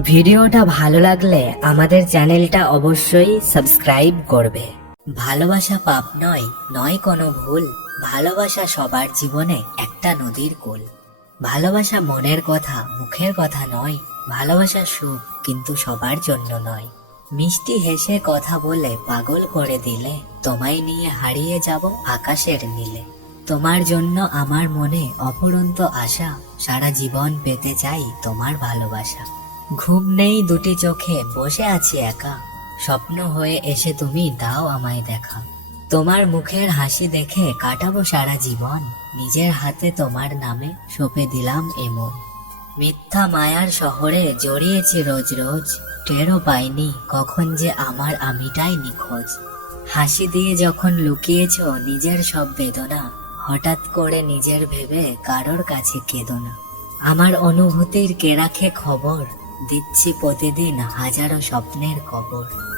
ভিডিওটা ভালো লাগলে আমাদের চ্যানেলটা অবশ্যই সাবস্ক্রাইব করবে। ভালোবাসা পাপ নয়, নয় কোনো ভুল। ভালোবাসা সবার জীবনে একটা নদীর কুল। ভালোবাসা মনের কথা, মুখের কথা নয়। ভালোবাসা সুখ, কিন্তু সবার জন্য নয়। মিষ্টি হেসে কথা বলে পাগল করে দিলে, তোমায় নিয়ে হারিয়ে যাব আকাশের নীলে। তোমার জন্য আমার মনে অফুরন্ত আশা, সারা জীবন পেতে চাই তোমার ভালোবাসা। ঘুম নেই দুটি চোখে, বসে আছি একা, স্বপ্ন হয়ে এসে তুমি দাও আমায় দেখা। তোমার মুখের হাসি দেখে কাটাবো সারা জীবন, নিজের হাতে তোমার নামে সঁপে দিলাম এমন। মিথ্যা মায়ার শহরে জড়িয়েছি রোজ রোজ, টেরও পাইনি কখন যে আমার আমিটাই নিখোঁজ। হাসি দিয়ে যখন লুকিয়েছ নিজের সব বেদনা, হঠাৎ করে নিজের ভেবে কারোর কাছে কেঁদো না। আমার অনুভূতির কে রাখে খবর, দিচ্ছি প্রতিদিন হাজারো স্বপ্নের কবর।